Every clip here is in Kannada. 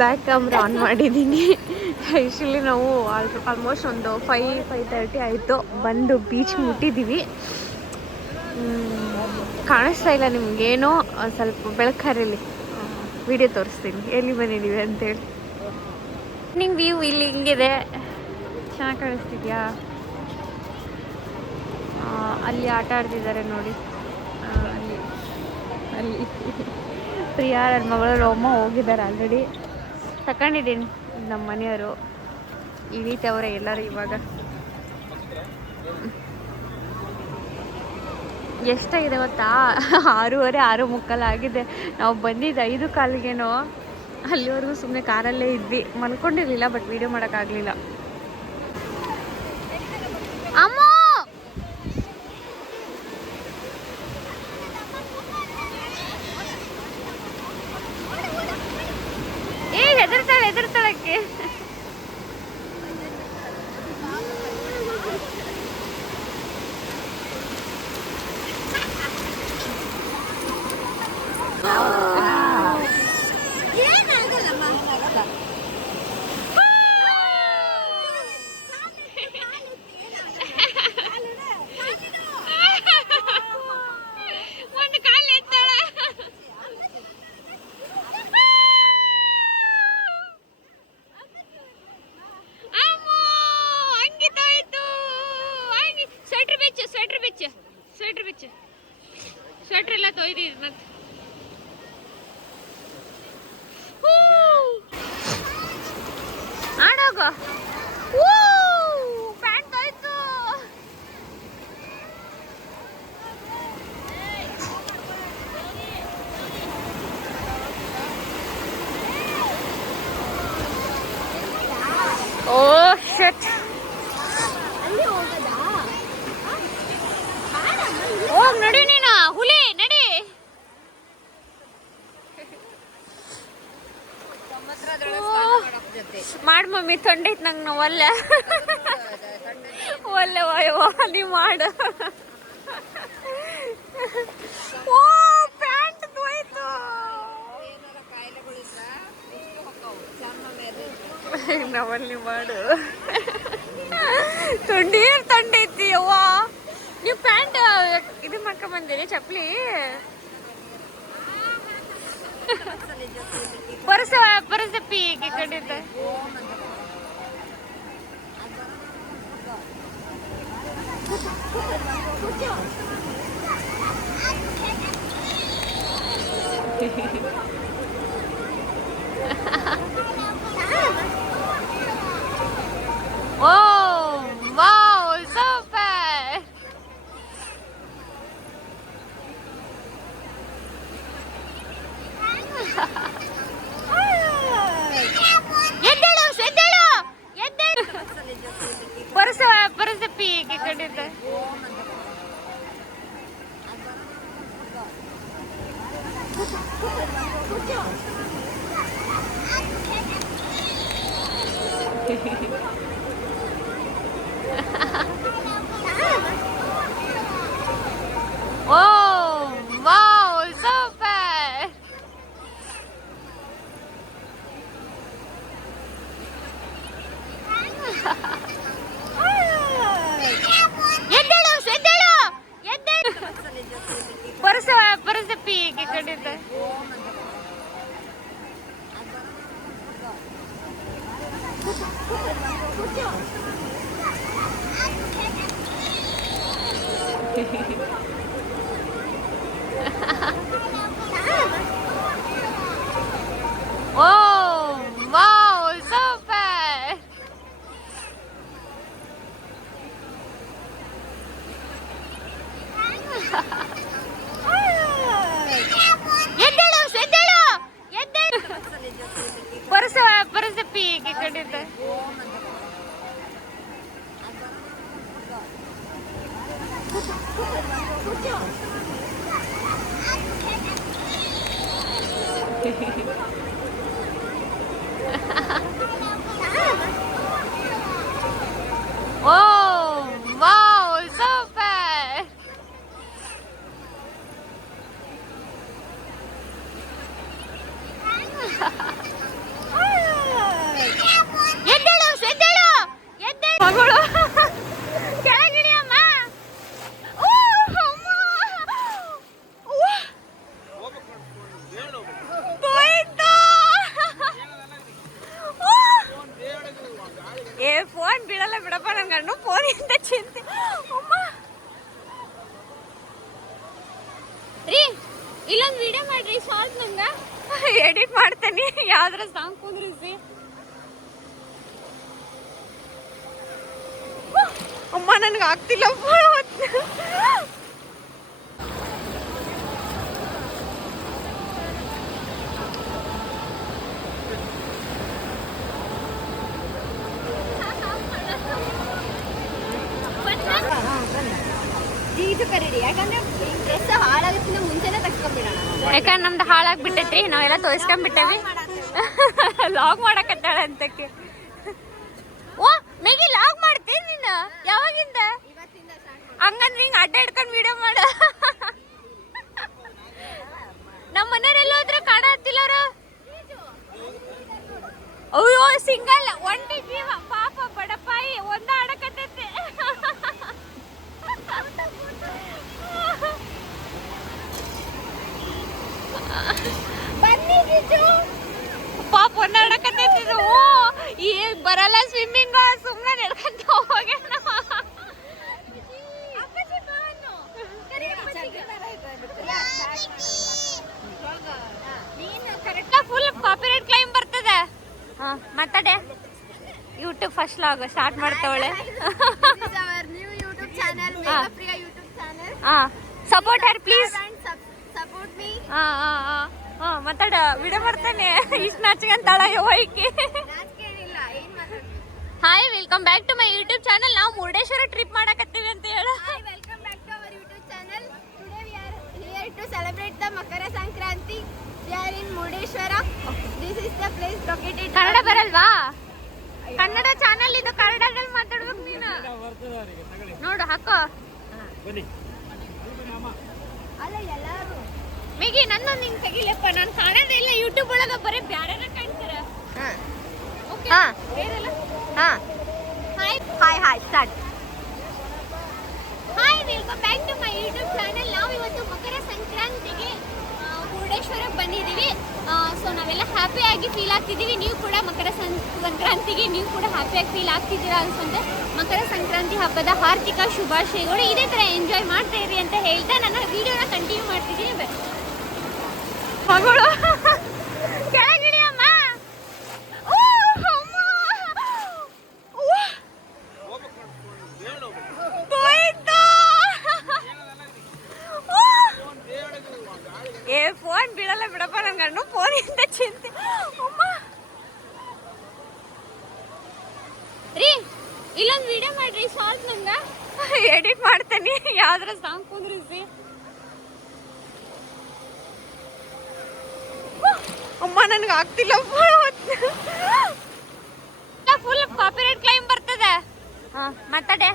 ಬ್ಯಾಕ್ ಕ್ಯಾಮ್ರಾ ಆನ್ ಮಾಡಿದ್ದೀನಿ. ಆ್ಯಕ್ಚುಲಿ ನಾವು ಆಲ್ಮೋಸ್ಟ್ ಒಂದು 5:30 ಆಯಿತು ಬಂದು ಬೀಚ್ ಮುಟ್ಟಿದ್ದೀವಿ. ಕಾಣಿಸ್ತಾ ಇಲ್ಲ ನಿಮಗೇನೋ ಸ್ವಲ್ಪ ಬೆಳಕರಿಲಿ ವಿಡಿಯೋ ತೋರಿಸ್ತೀನಿ ಎಲ್ಲಿ ಬಂದಿದ್ದೀವಿ ಅಂತೇಳಿ. ನಿಂಗೆ ವ್ಯೂ ಇಲ್ಲಿ ಹಿಂಗಿದೆ, ಚೆನ್ನಾಗಿ ಕಾಣಿಸ್ತಿದ್ಯಾ? ಅಲ್ಲಿ ಆಟ ಆಡ್ತಿದ್ದಾರೆ ನೋಡಿ, ಅಲ್ಲಿ ಅಲ್ಲಿ ಪ್ರಿಯಾ ನನ್ನ ಮಗಳು ರೋಮ ಹೋಗಿದ್ದಾರೆ ಆಲ್ರೆಡಿ. ತಗೊಂಡಿದ್ದೀನಿ ನಮ್ಮ ಮನೆಯವರು ಇಳಿತವ್ರೆ ಎಲ್ಲರೂ ಇವಾಗ. ಎಷ್ಟಾಗಿದೆ ಗೊತ್ತಾ? 6:30 6:45 ಆಗಿದೆ. ನಾವು ಬಂದಿದ್ದು 5:15ಗೇನೋ. ಅಲ್ಲಿವರೆಗೂ ಸುಮ್ಮನೆ ಕಾರಲ್ಲೇ ಇದ್ವಿ, ಮಲ್ಕೊಂಡಿರಲಿಲ್ಲ, ಬಟ್ ವೀಡಿಯೋ ಮಾಡೋಕ್ಕಾಗಲಿಲ್ಲ. ಅಮ್ಮ ಹೆದರ್ತಾಳಕ್ಕೆ. ಸ್ವೆಟ್ರ್ ಎಲ್ಲ ತೊಯ್ದಿದ್ ಮತ್ತೆ ಆಡೋಗ ಪ್ಯಾಂಟ್ ತೊಯ್ತು. ಓ ಶಿಟ್, ಹೋಗ್ ನಡಿ ನೀನು ಹುಲಿ, ನಡಿ. ಮಾಡ್ ಮಮ್ಮಿ, ತೊಂಡೈತ್ ನಂಗೆ. ನಾವು ಒಲ್ಲೆ ಒಲ್ಲೆ ವಾಯವ್ವ, ನೀ ಮಾಡು. ಓ ಪ್ಯಾಂಟ್ ಹೋಯ್ತು. ನಾವಲ್ಲಿ ಮಾಡು. ತೊಂಡೈತಿ ಅವ್ವ. ನೀವು ಪ್ಯಾಂಟ್ ಇದು ಮಾಡ್ಕೊಂಡ್ ಬಂದಿರಿ ಚಪ್ಪಲಿ? ಪರಸಪ್ಪಿ ಕಂಡಿದ್ದ. ಓ ವಾವ್, ಸೂಪರ್. ಎದ್ದೇಳು ಎದ್ದೇಳು ಎದ್ದೇಳು. ಪರಸಪ್ಪಿ ಕಂಡಿದ್ದ. ಓ ವಾವ್, ಸೂಪರ್. ಎದ್ದೇಳು ಎದ್ದೇಳು ಎದ್ದೇಳು. ಪರಸಪ್ಪಿ ಕಂಡಿದ್ದ. ಓ ವಾವ್, ಸೂಪರ್. ಎದ್ದೇಳು ಎದ್ದೇಳು ಎದ್ದೇಳು. ಪರಸಪ್ಪಿ ಕಂಡಿದ್ದ. ಓ ವಾವ್, ಸೂಪರ್. ಎದ್ದೇಳು ಎದ್ದೇಳು ಎದ್ದೇಳು ಮಗಳು ಕೆಳಗಿಳಿ ಅಮ್ಮ. ಏ ಫೋನ್ ಬಿಡಲ್ಲ ಬಿಡಪ್ಪ, ನನ್ ಗಂಡು ಫೋನ್ ಇಂದ ಚಿಂತೆ. ರೀ ಇಲ್ಲೊಂದು ವಿಡಿಯೋ ಮಾಡ್ರಿ ಸಾಲ್ಟ್, ನಂಗ ಎಡಿಟ್ ಮಾಡ್ತೇನೆ, ಯಾವ್ದಾರ ಸಾಂಗ್ ಕುಂದ್ರಿಸಿ. ಅಮ್ಮ ನನ್ಗೆ ಆಗ್ತಿಲ್ಲ. ಇದು ಕರೀರಿ, ಯಾಕಂದ್ರೆ ಡ್ರೆಸ್ ಹಾಳಾಗೋಕ್ಕಿಂತ ಮುಂಚೆನೆ ತಗ್ಸ್ಕೊಂಡ್ಬಿಡೋಣ. ಯಾಕಂದ್ರೆ ನಮ್ದು ಹಾಳಾಗ್ಬಿಟ್ಟೈತ್ರಿ, ನಾವೆಲ್ಲ ತೋರಿಸ್ಕೊಂಡ್ಬಿಟ್ಟೇವಿ. ಲಾಗ್ ಮಾಡಕತ್ತಾಳ ಅಂತಕ್ಕೆ. ಓ ಮೇಗಿ ಲಾಗ್ ಮಾಡ್ತೀನಿ ನೀನು ಯಾವಾಗಿಂದ? ಹಂಗಂದ್ರೆ ಹಿಂಗ ಅಡ್ಡ ಹಿಡ್ಕೊಂಡು ವಿಡಿಯೋ ಮಾಡ. ನಮ್ಮ ಮನೆಯವರೆಲ್ಲ ಹೋದ್ರೆ ಕಾಣತ್ತಿಲ್ಲ. ಅಯ್ಯೋ ಸಿಂಗಲ್ ಒಂಟಿ ಜೀವ ಪಾಪ ಬಡಪಾಯಿ ಒಂದ ಆಡಕತ್ತೈತಿ. ಪಾಪ ಒಂದ ಆಡಕತ್ತೈತಿ. ಈಗ ಬರಲ್ಲ ಸ್ವಿಮ್ಮಿಂಗ್, ಸುಮ್ಮನೆ ನಡ್ಕೊಂತ ಹೋಗ್ಯಾನ. ಫುಲ್ ಕಾಪಿರೈಟ್ ಕ್ಲೈಮ್ ಬರ್ತದೆ. ಮಾತಾಡೆ. ಯೂಟ್ಯೂಬ್ ಫಸ್ಟ್ ಲಾಗ್ ಸ್ಟಾರ್ಟ್ ಮಾಡ್ತಾವಳೆ. Support her please. ಮಾತಾಡ, ವಿಡಿಯೋ ಮಾಡ್ತಾನೆ. ಇಷ್ಟು ನಾಚಿಕಂತಾಳ ಹೋಯ್ಕಿ. Hi, welcome back to my YouTube channel. ನಾವು ಮುರುಡೇಶ್ವರ ಟ್ರಿಪ್ ಮಾಡಕತ್ತೀವಿ ಅಂತ ಹೇಳು. Welcome back to our YouTube channel. Today we are here to celebrate the Makara Sankranti. We are in Murudeshwar. This is the place located. Kannada ಬರಲ್ವಾ? ಕನ್ನಡ ಚಾನಲ್ ಇದು, ಕನ್ನಡದಲ್ಲಿ ಮಾತಾಡ್ಬೇಕು ನೀನು. ನೋಡು ಹಾಕೋ. ಅಲ್ಲ ಎಲ್ಲರೂ ಮೇಗಿ ನನ್ನೊಂದು ಹಿಂಗ್ ತೆಗಿಲಪ್ಪ, ನಾನು ಕಾಣೋದೇ ಇಲ್ಲ ಯೂಟ್ಯೂಬ್ ಒಳಗ, ಬರೀ ಬ್ಯಾರೆನ ಕಾಣ್ತಾರ. Hi start. Hi, welcome back to my YouTube channel. ನಾವು ಇವತ್ತು ಮಕರ ಸಂಕ್ರಾಂತಿಗೆ ಮುರುಡೇಶ್ವರಕ್ಕೆ ಬಂದಿದ್ದೀವಿ. ಸೊ ನಾವೆಲ್ಲ ಹ್ಯಾಪಿಯಾಗಿ ಫೀಲ್ ಆಗ್ತಿದ್ದೀವಿ. ನೀವು ಕೂಡ ಮಕರ ಸಂಕ್ರಾಂತಿಗೆ ನೀವು ಕೂಡ ಹ್ಯಾಪಿಯಾಗಿ ಫೀಲ್ ಆಗ್ತಿದ್ದೀರಾ ಅನ್ಸುತ್ತೆ. ಮಕರ ಸಂಕ್ರಾಂತಿ ಹಬ್ಬದ ಹಾರ್ದಿಕ ಶುಭಾಶಯಗಳು. ಇದೇ ಥರ ಎಂಜಾಯ್ ಮಾಡ್ತಾ ಇರಿ ಅಂತ ಹೇಳ್ತಾ ನನ್ನ ವಿಡಿಯೋನ ಕಂಟಿನ್ಯೂ ಮಾಡ್ತಿದ್ದೀನಿ. ಮಗಳು ಕೆಳಗಿಳಿ ಅಮ್ಮ. ಏ ಫೋನ್ ಬಿಡಲ್ಲ ಬಿಡಪ್ಪ, ನನ್ ಗಂಡು ಫೋನ್ ಇಂದ ಚಿಂತೆ. ರೀ ಇಲ್ಲೊಂದು ವಿಡಿಯೋ ಮಾಡ್ರಿ ಸಾಲ್ಟ್, ನಂಗ ಎಡಿಟ್ ಮಾಡ್ತೇನೆ, ಯಾವ್ದಾರ ಸಾಂಗ್ ಕುಂದ್ರಿಸಿ. ಅಮ್ಮ ನನ್ಗೆ ಆಗ್ತಿಲ್ಲ. ಫುಲ್ ಕಾಪಿರೈಟ್ ಕ್ಲೈಮ್ ಬರ್ತದೆ. ಮಾತಾಡೆ.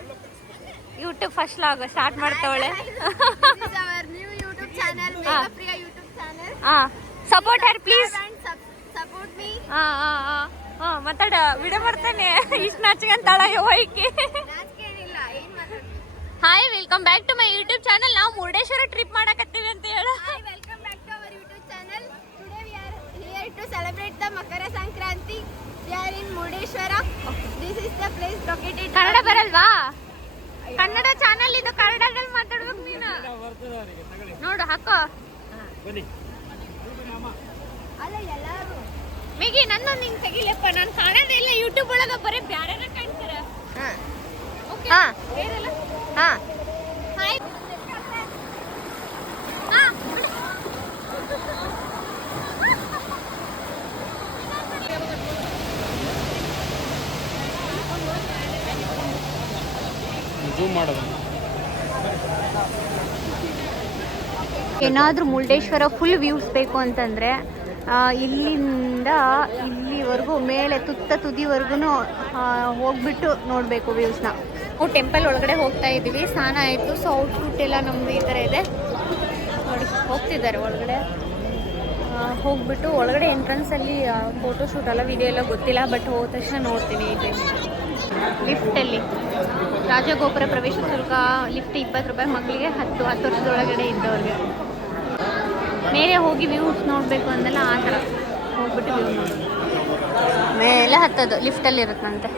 ಯೂಟ್ಯೂಬ್ ಫಸ್ಟ್ ಲಾಗ್ ಸ್ಟಾರ್ಟ್ ಮಾಡ್ತಾವಳೆ. Support her please. ಮಾತಾಡ, ವಿಡಿಯೋ ಮಾಡ್ತಾನೆ. ಇಷ್ಟು ನಾಚಿಕಂತಾಳ ಹೋಯ್ಕಿ. Hi, welcome back to my YouTube channel. ನಾವು ಮುರುಡೇಶ್ವರ ಟ್ರಿಪ್ ಮಾಡಕತ್ತೀವಿ ಅಂತ ಹೇಳು. Welcome back to our YouTube channel. Today we are here to celebrate the Makara Sankranti. We are in Murudeshwar. This is the place located. Kannada ಬರಲ್ವಾ? ಕನ್ನಡ ಚಾನಲ್ ಇದು, ಕನ್ನಡದಲ್ಲಿ ಮಾತಾಡ್ಬೇಕು ನೀನು. ನೋಡು ಹಾಕೋ. ಅಲ್ಲ ಎಲ್ಲರೂ ಮೇಗಿ ನನ್ನೊಂದು ಹಿಂಗ್ ತೆಗಿಲಪ್ಪ, ನಾನು ಕಾಣೋದೇ ಇಲ್ಲ ಯೂಟ್ಯೂಬ್ ಒಳಗ, ಬರೀ ಬ್ಯಾರೆನ ಕಾಣ್ತಾರ. ಹಾಯ್. ಏನಾದರೂ ಮುರುಡೇಶ್ವರ ಫುಲ್ ವ್ಯೂಸ್ ಬೇಕು ಅಂತಂದರೆ ಇಲ್ಲಿಂದ ಇಲ್ಲಿವರೆಗೂ ಮೇಲೆ ತುದಿವರೆಗೂ ಹೋಗ್ಬಿಟ್ಟು ನೋಡಬೇಕು ವ್ಯೂಸ್ನ. ನಾವು ಟೆಂಪಲ್ ಒಳಗಡೆ ಹೋಗ್ತಾ ಇದ್ದೀವಿ. ಸ್ನಾನ ಆಯಿತು. ಸೊ ಔಟ್ಫುಟ್ ಎಲ್ಲ ನಮ್ಮದು ಈ ಥರ ಇದೆ ನೋಡಿ, ಹೋಗ್ತಿದ್ದಾರೆ ಒಳಗಡೆ. ಹೋಗ್ಬಿಟ್ಟು ಒಳಗಡೆ ಎಂಟ್ರೆನ್ಸಲ್ಲಿ ಫೋಟೋಶೂಟ್ ಎಲ್ಲ ವಿಡಿಯೋ ಎಲ್ಲ ಗೊತ್ತಿಲ್ಲ, ಬಟ್ ಹೋದ ತಕ್ಷಣ ನೋಡ್ತೀನಿ. ಇದೆ ಲಿಫ್ಟಲ್ಲಿ ರಾಜಗೋಪುರ ಪ್ರವೇಶ ಶುಲ್ಕ ಲಿಫ್ಟ್ 20 ರೂಪಾಯಿ, ಮಕ್ಕಳಿಗೆ 10 ವರ್ಷದೊಳಗಡೆ ಇದ್ದವ್ರಿಗೆ. ಮೇಲೆ ಹೋಗಿ ವ್ಯೂಸ್ ನೋಡಬೇಕು ಅಂದೆಲ್ಲ ಆ ಥರ ಹೋಗ್ಬಿಟ್ಟು ವ್ಯೂ ನೋಡೋದು. ಮೇಲೆ ಹತ್ತೋದು ಲಿಫ್ಟಲ್ಲಿ ಇರುತ್ತಂತೆ.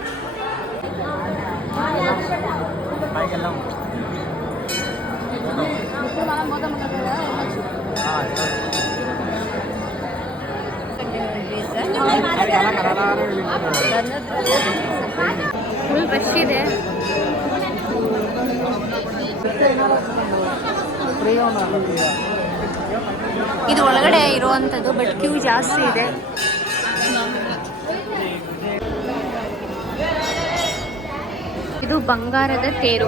ಫುಲ್ ರಶ್ ಇದೆ. ಇದು ಒಳಗಡೆ ಇರುವಂಥದ್ದು, ಬಟ್ ಕ್ಯೂ ಜಾಸ್ತಿ ಇದೆ. ಇದು ಬಂಗಾರದ ತೇರು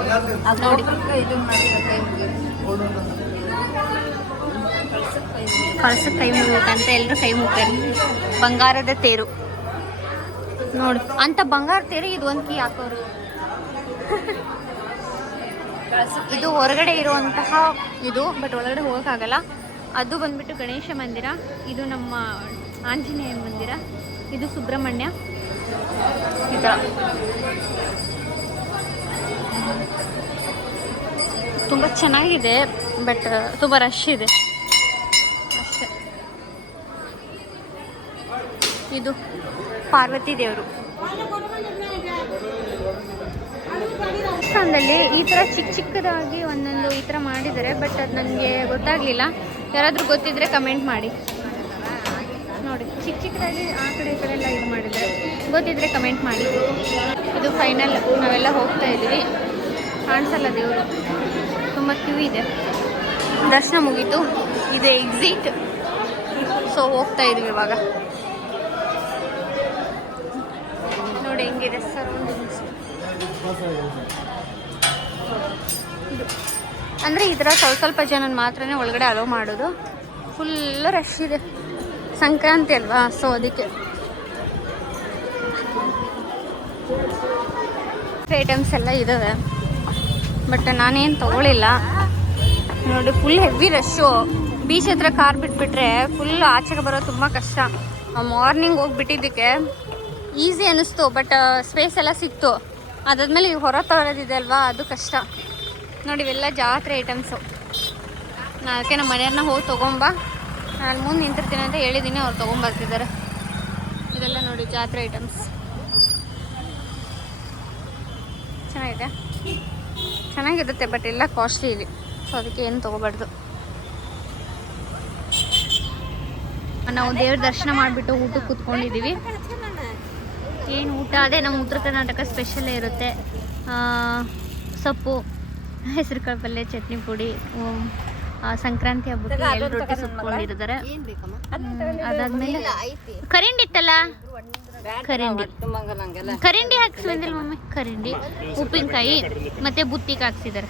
ನೋಡಿ. ಕಳ್ಸಕ್ಕೆ ಕೈ ಮುಗ್ಬೇಕಂತ ಎಲ್ಲರೂ ಕೈ ಮುಗ್ತಾರೆ. ಬಂಗಾರದ ತೇರು ನೋಡಿ. ಅಂತ ಬಂಗಾರ ತೇರು ಇದು ಒಂದು ಕೀ ಹಾಕೋರು. ಇದು ಹೊರಗಡೆ ಇರುವಂತಹ ಇದು, ಬಟ್ ಒಳಗಡೆ ಹೋಗೋಕ್ಕಾಗಲ್ಲ. ಅದು ಬಂದ್ಬಿಟ್ಟು ಗಣೇಶ ಮಂದಿರ, ಇದು ನಮ್ಮ ಆಂಜನೇಯ ಮಂದಿರ, ಇದು ಸುಬ್ರಹ್ಮಣ್ಯ. ಈ ಥರ ತುಂಬ ಚೆನ್ನಾಗಿದೆ, ಬಟ್ ತುಂಬ ರಶ್ ಇದೆ ಅಷ್ಟೇ. ಇದು ಪಾರ್ವತಿ ದೇವರು. ದೇವಸ್ಥಾನದಲ್ಲಿ ಈ ಥರ ಚಿಕ್ಕ ಚಿಕ್ಕದಾಗಿ ಒಂದೊಂದು ಈ ಥರ ಮಾಡಿದ್ದಾರೆ, ಬಟ್ ಅದು ನನಗೆ ಗೊತ್ತಾಗಲಿಲ್ಲ. ಯಾರಾದರೂ ಗೊತ್ತಿದ್ದರೆ ಕಮೆಂಟ್ ಮಾಡಿ. ನೋಡಿ ಚಿಕ್ಕ ಚಿಕ್ಕದಾಗಿ ಆ ಕಡೆ ಈ ಕಡೆ ಎಲ್ಲ ಇದು ಮಾಡಿದ್ದಾರೆ, ಗೊತ್ತಿದ್ದರೆ ಕಮೆಂಟ್ ಮಾಡಿ. ಇದು ಫೈನಲ್, ನಾವೆಲ್ಲ ಹೋಗ್ತಾ ಇದ್ದೀವಿ. ಕಾಣಿಸಲ್ಲ ದೇವರು, ತುಂಬ ಕ್ಯೂ ಇದೆ. ದರ್ಶನ ಮುಗೀತು, ಇದು ಎಕ್ಸಿಟ್. ಸೊ ಹೋಗ್ತಾ ಇದೀವಿ ಇವಾಗ. ನೋಡಿ ಹೆಂಗಿದೆ ಸರೌಂಡಿಂಗ್ಸ್. ಅಂದರೆ ಈ ಥರ ಸ್ವಲ್ಪ ಜನ ಮಾತ್ರನೇ ಒಳಗಡೆ ಅಲೋ ಮಾಡೋದು. ಫುಲ್ ರಶ್ ಇದೆ, ಸಂಕ್ರಾಂತಿ ಅಲ್ವಾ, ಸೊ ಅದಕ್ಕೆ. ಐಟಮ್ಸ್ ಎಲ್ಲ ಇದ್ದಾವೆ, ಬಟ್ ನಾನೇನು ತೊಗೊಳಿಲ್ಲ. ನೋಡಿ ಫುಲ್ ಹೆವಿ ರಶ್ಶು. ಬೀಚ್ ಹತ್ರ ಕಾರ್ ಬಿಟ್ಬಿಟ್ರೆ ಫುಲ್ ಆಚೆಗೆ ಬರೋದು ತುಂಬ ಕಷ್ಟ. ಮಾರ್ನಿಂಗ್ ಹೋಗಿಬಿಟ್ಟಿದ್ದಕ್ಕೆ ಈಸಿ ಅನ್ನಿಸ್ತು, ಬಟ್ ಸ್ಪೇಸ್ ಎಲ್ಲ ಸಿಕ್ತು. ಅದಾದ್ಮೇಲೆ ಹೊರ ತಗೊಳ್ಳೋದಿದೆ ಅಲ್ವಾ, ಅದು ಕಷ್ಟ. ನೋಡಿ ಇವೆಲ್ಲ ಜಾತ್ರೆ ಐಟಮ್ಸು. ಅದಕ್ಕೆ ನಮ್ಮ ಮನೆಯವ್ರನ್ನ ಹೋಗಿ ತೊಗೊಂಬ, ನಾನು ಮುಂದೆ ನಿಂತಿರ್ತೀನಿ ಅಂತ ಹೇಳಿದ್ದೀನಿ, ಅವ್ರು ತೊಗೊಂಬರ್ತಿದ್ದಾರೆ. ಇದೆಲ್ಲ ನೋಡಿ ಜಾತ್ರೆ ಐಟಮ್ಸ್. ಚೆನ್ನಾಗಿರುತ್ತೆ, ಬಟ್ ಎಲ್ಲ ಕಾಸ್ಟ್ಲಿ ಇಲ್ಲಿ, ಸೊ ಅದಕ್ಕೆ ಏನು ತೊಗೋಬಾರ್ದು. ನಾವು ದೇವ್ರ ದರ್ಶನ ಮಾಡಿಬಿಟ್ಟು ಊಟಕ್ಕೆ ಕೂತ್ಕೊಂಡಿದ್ದೀವಿ. ಏನು ಊಟ? ಅದೇ ನಮ್ಮ ಉತ್ತರ ಕರ್ನಾಟಕ ಸ್ಪೆಷಲ್ಲೇ ಇರುತ್ತೆ. ಸೊಪ್ಪು, ಹೆಸರು ಕಾಳು ಪಲ್ಯ, ಚಟ್ನಿ ಪುಡಿ. ಸಂಕ್ರಾಂತಿ ಹಬ್ಬಕ್ಕೆ ಎಳ್ಳು ರೊಟ್ಟಿ ಸುತ್ಕೊಂಡಿರ್ತಾರೆ. ಅದಾದ್ಮೇಲೆ ಕರಿಂಡಿ ಇತ್ತಲ್ಲ, ಕರಿಂಡಿ ಹಾಕ್ಸಿ ಬಂದಿಲ್ಲ ಮಮ್ಮಿ. ಕರಿಂಡಿ, ಉಪ್ಪಿನಕಾಯಿ ಮತ್ತೆ ಬುತ್ತಿಗೆ ಹಾಕ್ಸಿದ್ದಾರೆ.